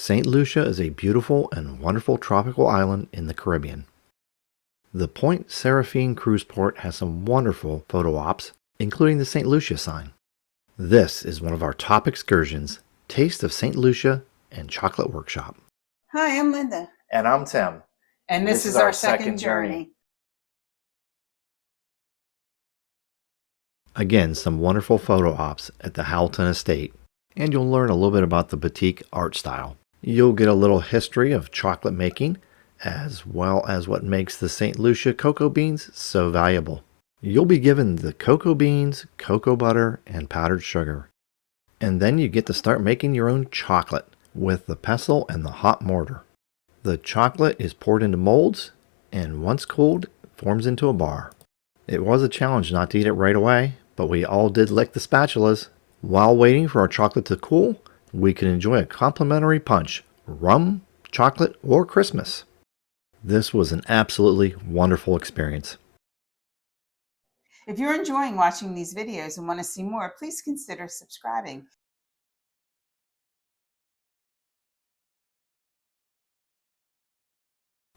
St. Lucia is a beautiful and wonderful tropical island in the Caribbean. The Pointe Séraphine Cruise Port has some wonderful photo ops, including the St. Lucia sign. This is one of our top excursions, Taste of St. Lucia and Chocolate Workshop. Hi, I'm Linda. And I'm Tim. And this is our second journey. Again, some wonderful photo ops at the Howelton Estate, and you'll learn a little bit about the boutique art style. You'll get a little history of chocolate making, as well as what makes the St. Lucia cocoa beans so valuable. You'll be given the cocoa beans, cocoa butter, and powdered sugar. And then you get to start making your own chocolate with the pestle and the hot mortar. The chocolate is poured into molds, and once cooled, forms into a bar. It was a challenge not to eat it right away, but we all did lick the spatulas. While waiting for our chocolate to cool, we could enjoy a complimentary punch, rum, chocolate, or Christmas. This was an absolutely wonderful experience. If you're enjoying watching these videos and want to see more, please consider subscribing.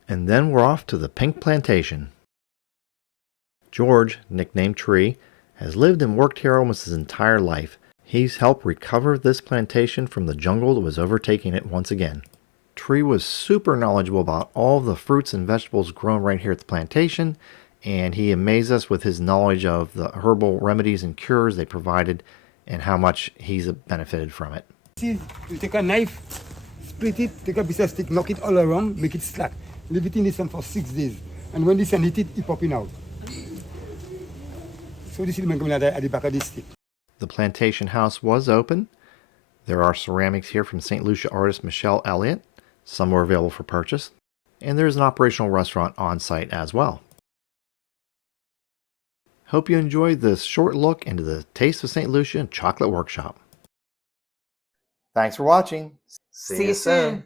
And then we're off to the Pink Plantation. George, nicknamed Tree, has lived and worked here almost his entire life. He's helped recover this plantation from the jungle that was overtaking it once again. Tree was super knowledgeable about all the fruits and vegetables grown right here at the plantation, and he amazed us with his knowledge of the herbal remedies and cures they provided and how much he's benefited from it. See, you take a knife, split it, take a piece of stick, knock it all around, make it slack. Leave it in the sun for 6 days. And when the sun hit it, it popping out. So this is at the back of this stick. The plantation house was open. There are ceramics here from St. Lucia artist Michelle Elliott. Some were available for purchase. And there's an operational restaurant on site as well. Hope you enjoyed this short look into the Taste of St. Lucia and Chocolate Workshop. Thanks for watching. See you soon.